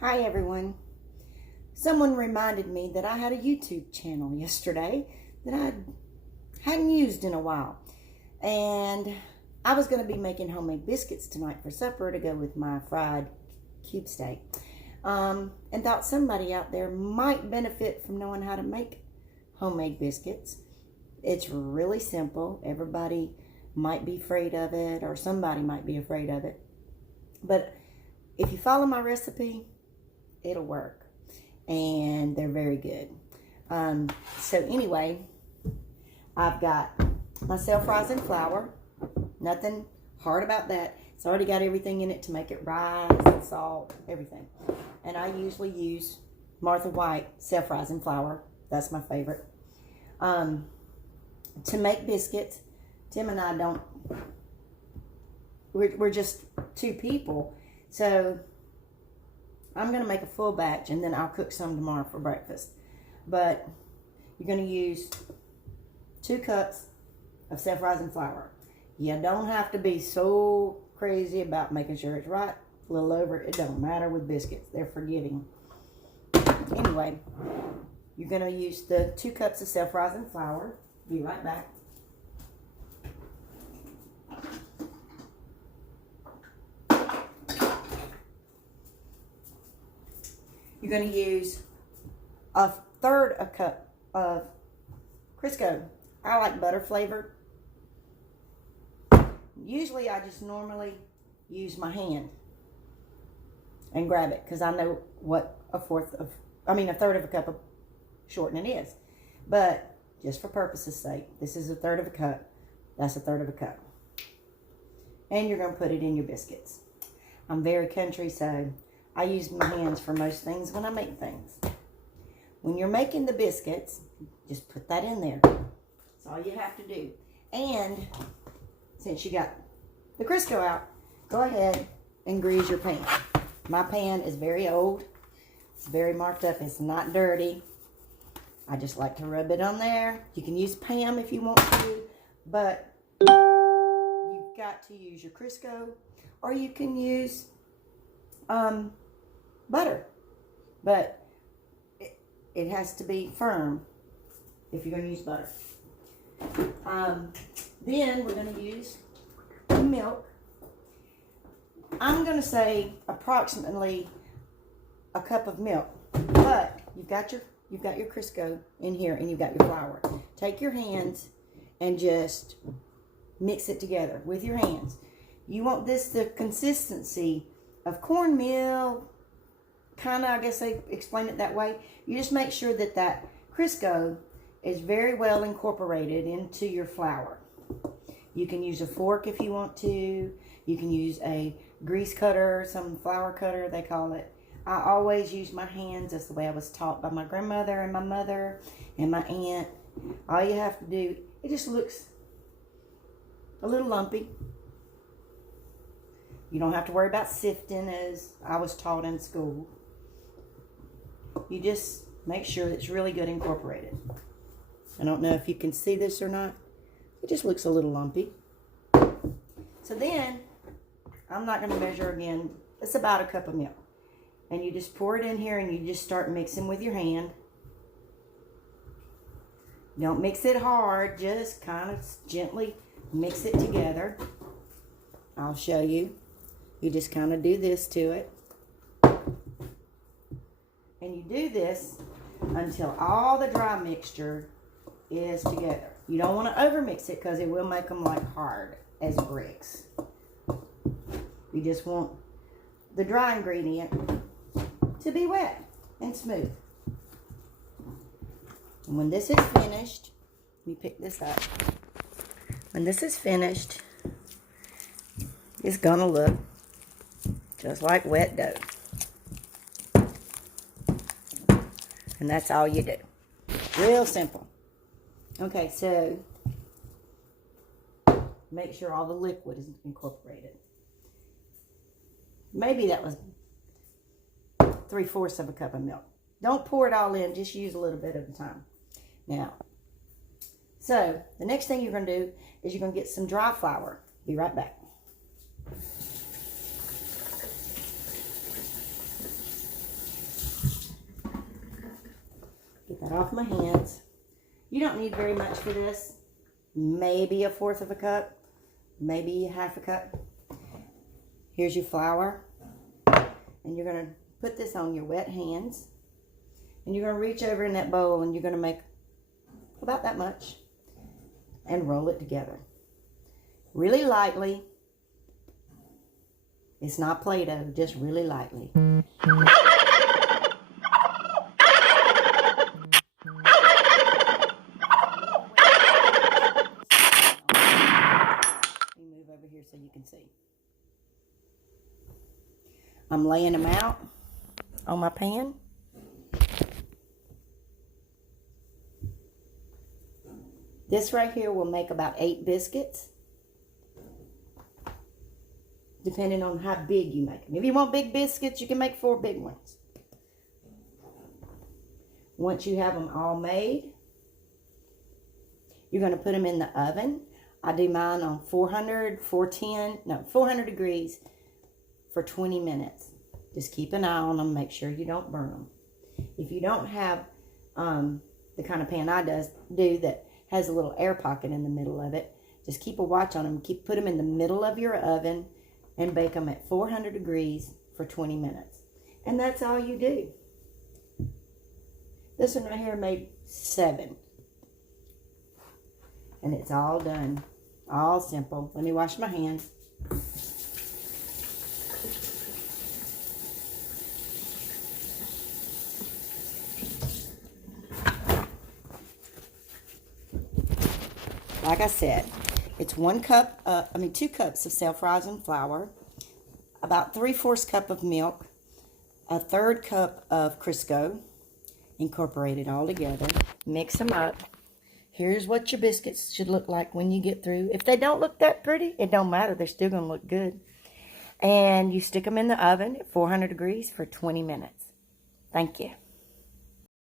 Hi everyone. Someone reminded me that I had a YouTube channel yesterday that I hadn't used in a while. And I was going to be making homemade biscuits tonight for supper to go with my fried cube steak. And thought somebody out there might benefit from knowing how to make homemade biscuits. It's really simple. Everybody might be afraid of it, or somebody might be afraid of it. But if you follow my recipe, it'll work, and they're very good. So anyway, I've got my self-rising flour. Nothing hard about that. It's already got everything in it to make it rise, and salt, everything. And I usually use Martha White self-rising flour. That's my favorite. To make biscuits, Tim and I don't, we're just two people, so I'm going to make a full batch, and then I'll cook some tomorrow for breakfast. But you're going to use 2 cups of self-rising flour. You don't have to be so crazy about making sure it's right. A little over, it don't matter with biscuits. They're forgiving. Anyway, you're going to use the 2 cups of self-rising flour. Be right back. You're going to use a third a cup of Crisco. I like butter flavored. Usually I just normally use my hand and grab it because I know what a third of a cup of shortening is. But just for purpose's sake, this is a third of a cup. That's a third of a cup. And you're going to put it in your biscuits. I'm very country, so I use my hands for most things when I make things. When you're making the biscuits, just put that in there. That's all you have to do. And since you got the Crisco out, go ahead and grease your pan. My pan is very old. It's very marked up. It's not dirty. I just like to rub it on there. You can use Pam if you want to, but you've got to use your Crisco, or you can use butter, but it has to be firm if you're going to use butter. Then we're going to use the milk. I'm going to say approximately a cup of milk, but you've got your Crisco in here and you've got your flour. Take your hands and just mix it together with your hands. You want this the consistency of cornmeal, kind of, I guess they explain it that way. You just make sure that that Crisco is very well incorporated into your flour. You can use a fork if you want to. You can use a grease cutter, some flour cutter they call it. I always use my hands. That's the way I was taught by my grandmother and my mother and my aunt. All you have to do, it just looks a little lumpy. You don't have to worry about sifting as I was taught in school. You just make sure it's really good incorporated. I don't know if you can see this or not. It just looks a little lumpy. So then, I'm not going to measure again. It's about a cup of milk. And you just pour it in here and you just start mixing with your hand. Don't mix it hard. Just kind of gently mix it together. I'll show you. You just kind of do this to it. And you do this until all the dry mixture is together. You don't want to overmix it because it will make them like hard as bricks. You just want the dry ingredient to be wet and smooth. And when this is finished, let me pick this up. When this is finished, it's gonna look just like wet dough. And that's all you do. Real simple. Okay, so make sure all the liquid is incorporated. Maybe that was 3/4 of a cup of milk. Don't pour it all in, just use a little bit at a time. Now, so the next thing you're going to do is you're going to get some dry flour. Be right back. Cut off my hands. You don't need very much for this. Maybe a fourth of a cup. Maybe half a cup. Here's your flour. And you're going to put this on your wet hands. And you're going to reach over in that bowl and you're going to make about that much. And roll it together. Really lightly. It's not Play-Doh, just really lightly. We move over here so you can see. I'm laying them out on my pan. This right here will make about 8 biscuits, depending on how big you make them. If you want big biscuits, you can make 4 big ones. Once you have them all made, you're going to put them in the oven. I do mine on 400 degrees for 20 minutes. Just keep an eye on them. Make sure you don't burn them. If you don't have the kind of pan I do that has a little air pocket in the middle of it, just keep a watch on them. Put them in the middle of your oven and bake them at 400 degrees for 20 minutes. And that's all you do. This one right here made 7. And it's all done. All simple. Let me wash my hands. Like I said, it's 2 cups of self-rising flour, about 3/4 cup of milk, a 1/3 cup of Crisco, incorporate it all together, mix them up. Here's what your biscuits should look like when you get through. If they don't look that pretty, it don't matter. They're still going to look good. And you stick them in the oven at 400 degrees for 20 minutes. Thank you.